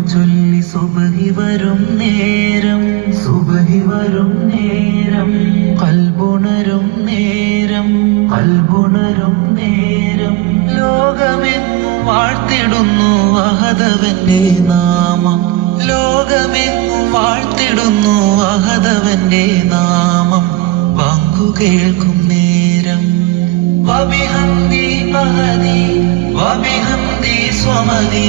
ചൊല്ലി സുബ്ഹി വരും നേരം, സുബ്ഹി വരും നേരം, ഖൽബുണരും നേരം, ഖൽബുണരും നേരം. ലോകമെങ്ങും വാഴ്ത്തിടുന്നു അഹദവന്റെ നാമം, ലോകമെങ്ങും വാഴ്ത്തിടുന്നു അഹദവന്റെ നാമം. ബാങ്കു കേൾക്കും നേരം വബിഹംദി അഹദി വബിഹംദി സ്വമദി